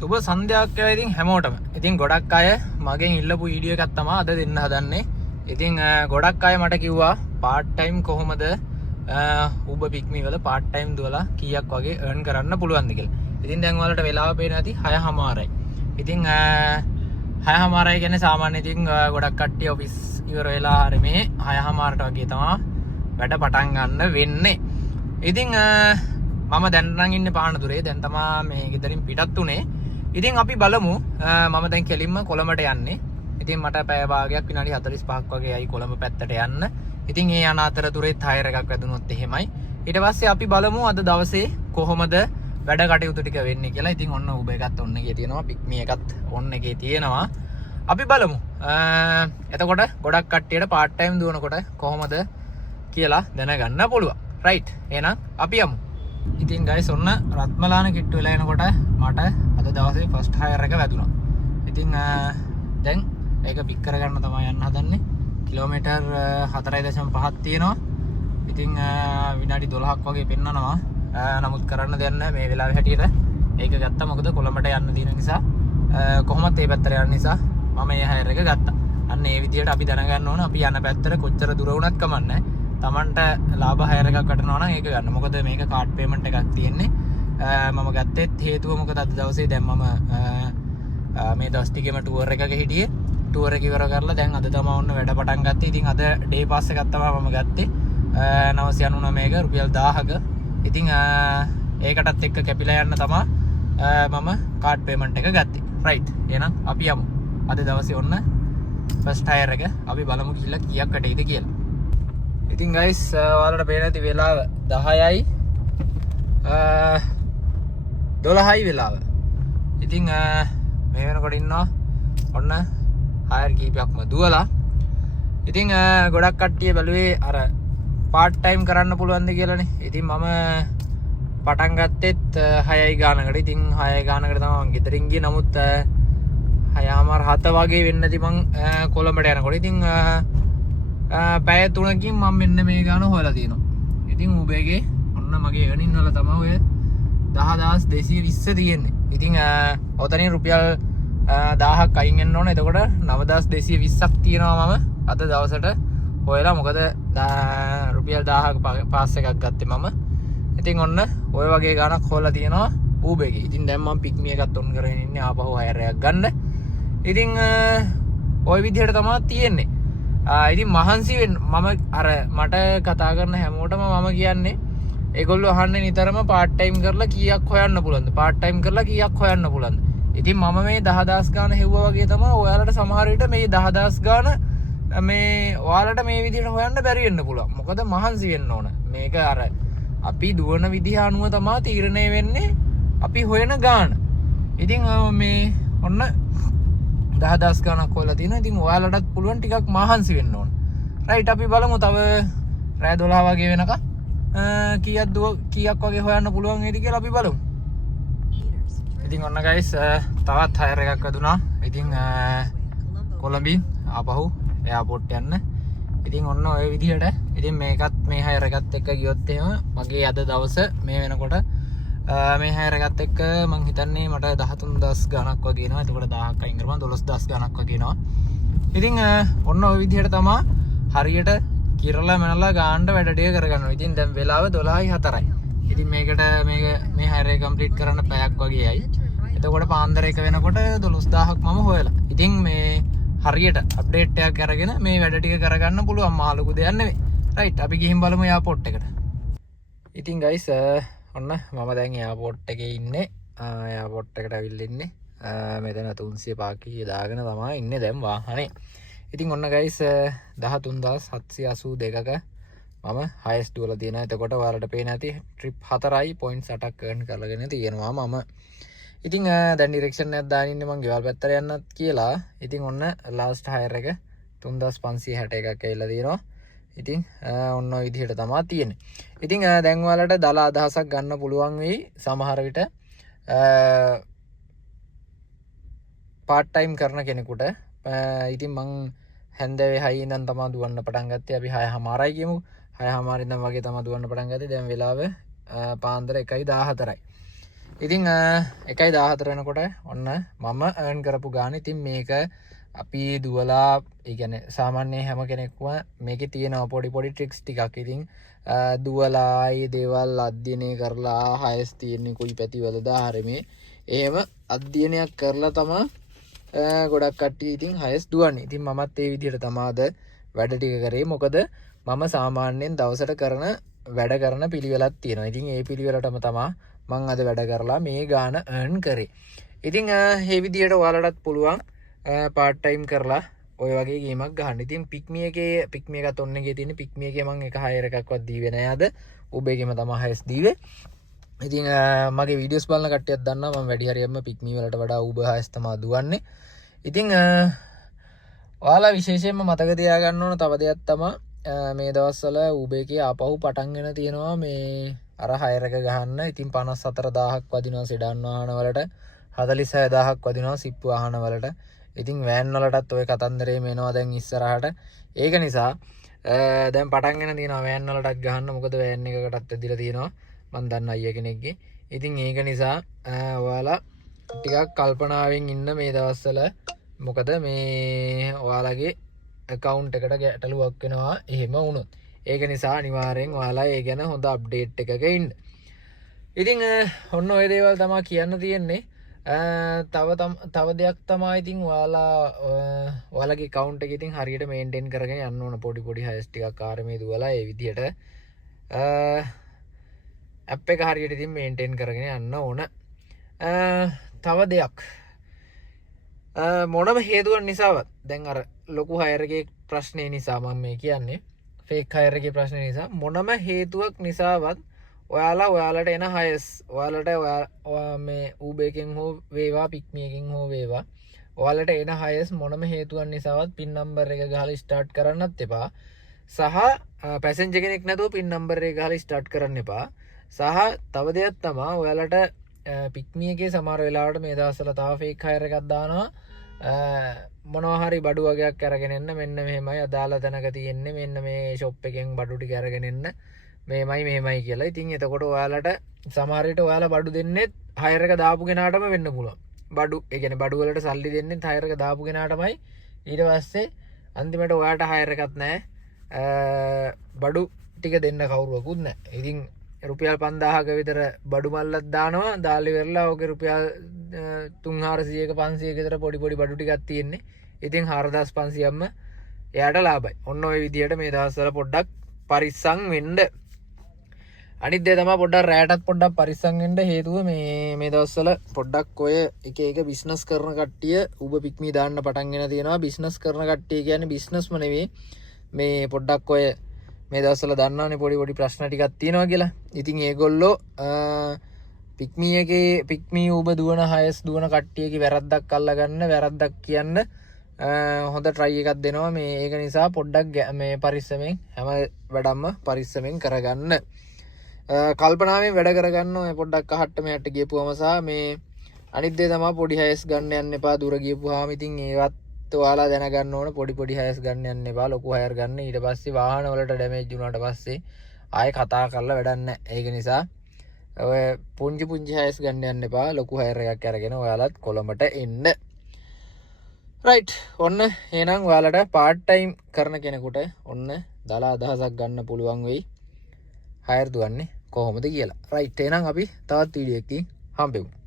සුබ සන්ධ්‍යාවක් කියලා ඉතින් හැමෝටම. ඉතින් ගොඩක් අය මගෙන් ඉල්ලපු වීඩියෝ එකක් තමයි අද දෙන්න හදන්නේ. ඉතින් ගොඩක් අය මට කිව්වා part time කොහොමද Uber pick me වල part time දුවලා කීයක් වගේ earn කරන්න පුළුවන්ද කියලා. ඉතින් දැන් ඔයාලට වෙලාව පේන ඇති 6:00යි. ඉතින් 6:00යි කියන්නේ සාමාන්‍ය ඉතින් ගොඩක් කට්ටිය ඔෆිස් ඉවර වෙලා හරි මේ 6:00ට වගේ තමයි වැඩ පටන් ගන්න වෙන්නේ. ඉතින් මම දැන් නම් ඉන්නේ පානදුරේ. දැන් තමයි මේ ගෙදරින් පිටත් උනේ. ඉතින් අපි බලමු මම දැන් කෙලින්ම කොළඹට යන්නේ. ඉතින් මට පැය භාගයක් විනාඩි 45ක් වගේ යයි කොළඹ පැත්තට යන්න. ඉතින් ඒ යන අතරතුරේ ටයර් එකක් වැදුනොත් එහෙමයි. ඊට පස්සේ අපි බලමු අද දවසේ කොහොමද වැඩ කටයුතු ටික වෙන්නේ කියලා. ඉතින් ඔන්න Uber එකත් ඔන්න එකේ තියෙනවා, pick me එකත් ඔන්න එකේ තියෙනවා. අපි බලමු. එතකොට ගොඩක් කට්ටියට part time දුවනකොට කොහොමද කියලා දැනගන්න පුළුවන්. right. එහෙනම් අපි යමු. ඉතින් guys ඔන්න රත්මලාන කිට්ටු වෙලා එනකොට මට අද දවසේ first hire එක වැදුනා. ඉතින් දැන් ඒක පික් කරගන්න තමයි යන්න හදන්නේ. කිලෝමීටර් 4.5ක් තියෙනවා. ඉතින් විනාඩි 12ක් වගේ පෙන්නනවා. නමුත් කරන්න දෙයක් නැහැ මේ වෙලාවේ හැටියට. ඒක ගත්තා මොකද කොළඹට යන්න තියෙන නිසා. කොහොමත් මේ පැත්තට යන්න නිසා මම මේ hire එක ගත්තා. අන්න ඒ විදිහට අපි දැනගන්න ඕන අපි යන පැත්තට කොච්චර දුර වුණත් කමන්නේ. තමන්ට ලාභ හයර එකක් වටනවා නම් ඒක ගන්න. මොකද මේක කාඩ් පේමන්ට් එකක් තියෙන්නේ. මම ගත්තෙත් හේතුව මොකද අද දවසේ දැන් මම මේ දවස් ටිකේම ටුවර් එකක හිටියේ. ටුවර් එක ඉවර කරලා දැන් අද තමයි ඔන්න වැඩ පටන් ගත්තේ. ඉතින් අද ඩේ පාස් එකක් තමයි මම ගත්තේ. 999 මේක රුපියල් 1000ක. ඉතින් ඒකටත් එක්ක කැපිලා යන්න තමයි මම කාඩ් පේමන්ට් එක ගත්තේ. රයිට්. එහෙනම් අපි යමු. අද දවසේ ඔන්න ෆස්ට් හයර් එක අපි බලමු ගිහිල්ලා කීයක් කටේද කියලා. ඉතින් ගයිස් ඔයාලට පේන ඇති වෙලාව 10යි 12යි වෙලාව. ඉතින් මේ වෙනකොට ඉන්නවා ඔන්න හයර් කීපයක්ම දුවලා. ඉතින් ගොඩක් කට්ටිය බැලුවේ අර part time කරන්න පුළුවන්ද කියලානේ. ඉතින් මම පටන් ගත්තෙත් 6යි ගානකට. ඉතින් 6යි ගානකට තමයි මම ගෙදරින් ගියේ. නමුත් 6:07 වගේ වෙන්න ඇති මං කොළඹට යනකොට. ඉතින් පැය 3කින් මම මෙන්න මේ ගාන හොයලා තියෙනවා. ඉතින් Uber එකේ ඔන්න මගේ earning වල තමයි ඔය 10220 තියෙන්නේ. ඉතින් ඔතනින් රුපියල් 1000ක් අයින් වෙන්න ඕන. එතකොට 9220ක් තියෙනවා මම අද දවසට හොයලා. මොකද රුපියල් 1000ක පාස් එකක් ගත්තේ මම. ඉතින් ඔන්න ඔය වගේ ගානක් හොයලා තියෙනවා Uber එකේ. ඉතින් දැන් මම pick me එකත් ඔන් කරගෙන ඉන්නේ ආපහු hire එකක් ගන්න. ඉතින් ওই විදිහට තමයි තියෙන්නේ. ඉතින් මහන්සි වෙන්න මම අර මට කතා කරන හැමෝටම මම කියන්නේ ඒගොල්ලෝ අහන්නේ නිතරම part time කරලා කීයක් හොයන්න පුළුවන්ද? part time කරලා කීයක් හොයන්න පුළුවන්ද? ඉතින් මම මේ 10000 ගාන හෙව්වා වගේ තමයි ඔයාලට සමහර විට මේ 10000 ගාන මේ ඔයාලට මේ විදිහට හොයන්න බැරි වෙන්න පුළුවන්. මොකද මහන්සි වෙන්න ඕන. මේක අර අපි දුවන විදිහ අනුව තමයි තීරණය වෙන්නේ අපි හොයන ගාන. ඉතින් මේ ඔන්න 10000 ගානක් හොයලා තියෙනවා. ඉතින් ඔයාලටත් පුළුවන් ටිකක් මහන්සි වෙන්න ඕන. රයිට් අපි බලමු තව රෑ 12 වගේ වෙනකම් කීයක් වගේ හොයන්න පුළුවන් වේද කියලා අපි බලමු. ඉතින් ඔන්න ගයිස් තවත් හයර් එකක් වැදුනා. ඉතින් කොළඹින් ආපහු එයාපෝට් යන්න. ඉතින් ඔන්න ඔය විදිහට ඉතින් මේකත් මේ හයර් එකත් එක්ක ගියොත් එහෙම මගේ අද දවස මේ වෙනකොට මේ හයර් එකත් එක්ක මං හිතන්නේ මට 13000 ගාණක් වගේ එනවා. එතකොට 1000ක් අයින් කරපුවම 12000 ගාණක් වගේ එනවා. ඉතින් ඔන්න ඔය විදිහට තමයි හරියට කිරලා මනලා ගානට වැඩ ටික කරගන්නවා. ඉතින් දැන් වෙලාව 12:04යි. ඉතින් මේකට මේ හයර් එක කම්ප්ලීට් කරන්න පැයක් වගේ යයි. එතකොට පාන්දර 1 වෙනකොට 12000ක් මම හොයලා. ඉතින් මේ හරියට අප්ඩේට් එකක් අරගෙන මේ වැඩ ටික කරගන්න පුළුවන්. මහ ලොකු දෙයක් නෙවෙයි. රයිට් අපි ගිහින් බලමු එයාපෝට් එකට. ඉතින් ගයිස් ඔන්න මම දැන් එයාපෝට් එකේ ඉන්නේ. එයාපෝට් එකට ඇවිල්ලා ඉන්නේ. මෙතන 300 පාකි දාගෙන තමයි ඉන්නේ දැන් වාහනේ. ඉතින් ඔන්න ගයිස් 13782ක මම හයස් දුවලා තියෙනවා. එතකොට ඔයාලට පේන ඇති ට්‍රිප් 4යි පොයින්ට්ස් 8ක් earn කරගෙන තියෙනවා මම. ඉතින් දැන් ඩිරෙක්ෂන් එකක් දාගෙන ඉන්නේ මං ගෙවල් පැත්තට යන්නත් කියලා. ඉතින් ඔන්න ලාස්ට් හයර් එක 3561ක් ඇවිල්ලා තියෙනවා. ඉතින් ඔන්න ඔය විදිහට තමයි තියෙන්නේ. ඉතින් දැන් ඔයාලට දල අදහසක් ගන්න පුළුවන් වෙයි සමහර විට part time කරන කෙනෙකුට. ඉතින් මං හැන්දෑවේ 6 ඉඳන් තමයි දුවන්න පටන් ගත්තේ. අපි 6:00යි කියමු. 6:00 ඉඳන් වගේ තමයි දුවන්න පටන් ගත්තේ. දැන් වෙලාව පාන්දර 1:14යි. ඉතින් 1.14 වෙනකොට ඔන්න මම earn කරපු ගාන. ඉතින් මේක අපි දුවලා ඒ කියන්නේ සාමාන්‍ය හැම කෙනෙක්ම මේකේ තියෙන පොඩි ට්‍රික්ස් ටිකක්. ඉතින් දුවලා ඒ දේවල් අධ්‍යයනය කරලා හයස් තියෙන්නේ කොයි පැතිවලද ආරමේ එහෙම අධ්‍යයනයක් කරලා තමයි ගොඩක් කට්ටිය ඉතින් හයස් දුවන්නේ. ඉතින් මමත් ඒ විදිහට තමාද වැඩ ටික කරේ. මොකද මම සාමාන්‍යයෙන් දවසට කරන වැඩ කරන පිළිවෙලක් තියෙනවා. ඉතින් ඒ පිළිවෙලටම තමයි මම අද වැඩ කරලා මේ ගාන earn කරේ. ඉතින් මේ විදිහට ඔයාලටත් පුළුවන් part time කරලා ඔය වගේ ගේමක් ගහන්න. ඉතින් පික්මි එකත් ඔන්න එකේ තියෙන පික්මි එකේ මම එක හයර් එකක්වත් දීවේ නෑ අද. උබේගෙම තමයි හයස් දීවේ. ඉතින් මගේ වීඩියෝස් බලන කට්ටියක් දන්නවා මම වැඩි හරියක්ම පික්මි වලට වඩා උබ හයස් තමයි දුවන්නේ. ඉතින් ඔයාලා විශේෂයෙන්ම මතක තියාගන්න ඕන තව දෙයක් තමයි මේ දවස්වල උබේකේ ආපහු පටන් ගෙන තියෙනවා මේ අර හයර් එක ගහන්න. ඉතින් 54000ක් වදිනවා සෙඩන් වාහන වලට, 46000ක් වදිනවා සිප්පු වාහන වලට. ඉතින් වෑන් වලටත් ඔය කතන්දරේ මෙනවා දැන් ඉස්සරහට. ඒක නිසා දැන් පටන් ගෙන තියෙනවා වෑන් වලටත් ගහන්න. මොකද වෑන් එකකටත් ඇදලා තියෙනවා මම දන්න අයියා කෙනෙක්ගේ. ඉතින් ඒක නිසා ඔයාලා ටිකක් කල්පනාවෙන් ඉන්න මේ දවස්වල. මොකද මේ ඔයාලගේ account එකට ගැටලුවක් වෙනවා එහෙම වුණොත්. ඒක නිසා අනිවාර්යෙන් ඔයාලා ඒ ගැන හොඳ අප්ඩේට් එකක ඉන්න. ඉතින් ඔන්න ඔය දේවල් තමයි කියන්න තියෙන්නේ. තව දෙයක් තමයි ඉතින් ඔයාලගේ account එක ඉතින් හරියට මේන්ටේන් කරගෙන යන්න ඕන. පොඩි හයස් ටිකක් ආරමේ දුවලා ඒ විදිහට app එක හරියට ඉතින් මේන්ටේන් කරගෙන යන්න ඕන. තව දෙයක් මොනම හේතුවක් නිසාවත් දැන් අර ලොකු හයර් එකේ ප්‍රශ්නේ නිසා මම මේ කියන්නේ ෆේක් හයර් එකේ ප්‍රශ්නේ නිසා මොනම හේතුවක් නිසාවත් ඔයාලට එන හයස් ඔයාලට මේ ඌබේකෙන් හෝ වේවා පික්මි එකෙන් හෝ වේවා ඔයාලට එන හයස් මොනම හේතුවක් නිසාවත් පින් නම්බර් එක ගහලා ස්ටාර්ට් කරන්නත් එපා. සහ පැසෙන්ජර් කෙනෙක් නැතුව පින් නම්බර් එක ගහලා ස්ටාර්ට් කරන්න එපා. සහ තව දෙයක් තමයි ඔයාලට පික්මි එකේ සමහර වෙලාවට මේ දවස්වල තව ෆේක් හයර් එකක් දානවා. මොනවා හරි බඩු වගේක් අරගෙන එන්න මෙන්න මෙහෙමයි අදාළ තැනක තියෙන්නේ මෙන්න මේ ෂොප් එකෙන් බඩු ටික අරගෙන එන්න මෙහෙමයි කියලා. ඉතින් එතකොට ඔයාලට සමහර විට ඔයාලා බඩු දෙන්නේ හයර් එක දාපු කෙනාටම වෙන්න පුළුවන්. බඩු ඒ කියන්නේ බඩු වලට සල්ලි දෙන්නේ හයර් එක දාපු කෙනාටමයි. ඊට පස්සේ අන්තිමට ඔයාලට හයර් එකක් නැහැ. බඩු ටික දෙන්න කවුරුවකුත් නැහැ. ඉතින් රුපියල් 5000ක විතර බඩු මල්ලක් දානවා. දාලා ඉවරලා ඔගේ රුපියල් 300ක 500ක විතර පොඩි බඩු ටිකක් තියෙන්නේ. ඉතින් 4500ක්ම එයාට ලාභයි. ඔන්න ඔය විදිහට මේ දවස්වල පොඩ්ඩක් පරිස්සම් වෙන්න. අනිත් දේ තමයි පොඩ්ඩක් රැයටත් පොඩ්ඩක් පරිස්සම් වෙන්න හේතුව මේ දවස්වල පොඩ්ඩක් ඔය එක බිස්නස් කරන කට්ටිය උබ පික්මි දාන්න පටන් ගෙන තියෙනවා. බිස්නස් කරන කට්ටිය කියන්නේ බිස්නස්ම නෙවෙයි. මේ පොඩ්ඩක් ඔය මේ දවස්වල දන්නවනේ පොඩි ප්‍රශ්න ටිකක් තියෙනවා කියලා. ඉතින් ඒගොල්ලෝ පික්මි උබ දුවන හයස් දුවන කට්ටියගේ වැරද්දක් අල්ලගන්න වැරද්දක් කියන්න හොඳ try එකක් දෙනවා. මේ ඒක නිසා පොඩ්ඩක් මේ පරිස්සමෙන් හැම වැඩක්ම පරිස්සමෙන් කරගන්න. කල්පනාවෙන් වැඩ කරගන්න. ඔය පොඩ්ඩක් අහට්ට මෙහාට ගියපුවම සහ මේ අනිත් දේ තමයි පොඩි හයස් ගන්න යන්න එපා. දුර ගියපුවාම ඉතින් ඒවත් ඔයාලා දැනගන්න ඕන. පොඩි හයස් ගන්න යන්න එපා. ලොකු හයර් ගන්න. ඊට පස්සේ වාහන වලට ඩැමේජ් වුණාට පස්සේ ආයෙ කතා කරලා වැඩක් නැහැ. ඒක නිසා ඔය පුංචි හයස් ගන්න යන්න එපා. ලොකු හයර් එකක් අරගෙන ඔයාලත් කොළඹට එන්න. රයිට්. ඔන්න එහෙනම් ඔයාලට part time කරන කෙනෙකුට ඔන්න දලා අදහසක් ගන්න පුළුවන් වෙයි හයර් දුවන්නේ කොහොමද කියලා. රයිට්. එහෙනම් අපි තවත් වීඩියෝ එකකින් හම්බෙමු.